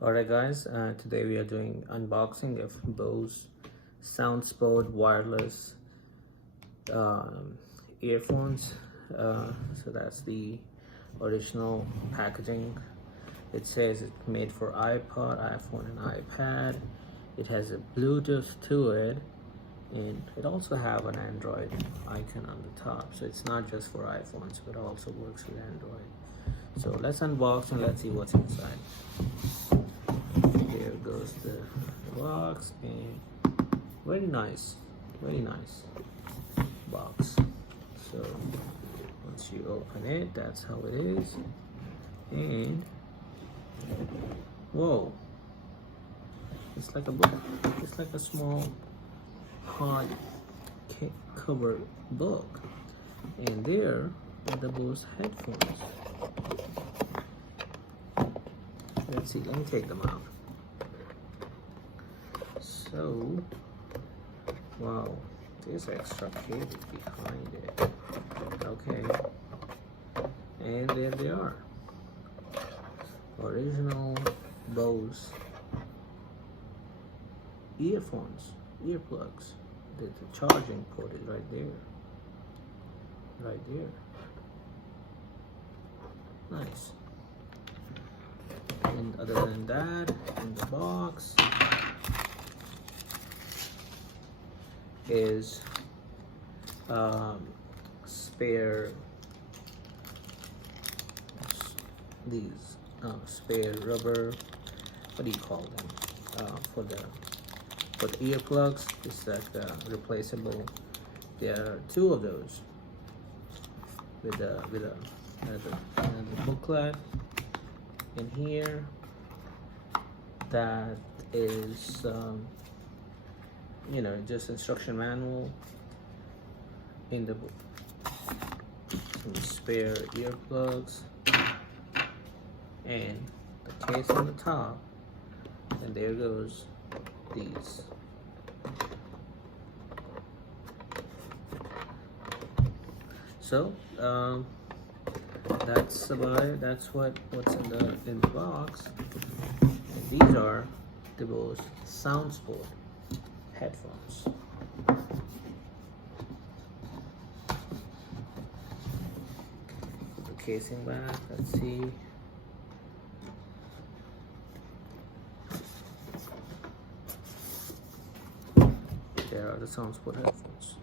Alright guys, today we are doing unboxing of Bose SoundSport wireless earphones. So that's the original packaging. It says it's made for iPod, iPhone and iPad. It has a Bluetooth to it, and it also have an Android icon on the top. So it's not just for iPhones, but also works with Android. So let's unbox and let's see what's inside. Here goes the box, and very nice box. So once you open it, that's how it is. And whoa, it's like a book. It's like a small hard cover book, and there are the Bose headphones. Let's see, let me take them out. So, wow, there's extra cable behind it. Okay, and there they are. Original Bose earphones, earplugs. The charging port is right there. Right there. Nice. And other than that, in the box is spare spare rubber, what do you call them, for the earplugs. It's like replaceable. There are two of those with a booklet in here that is just instruction manual in the book. Some spare earplugs and the case on the top, and there goes these. So that's about it. That's what's in the box. And these are the Bose SoundSport headphones. The casing back, let's see. There are the SoundSport headphones.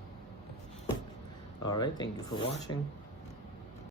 Alright, thank you for watching.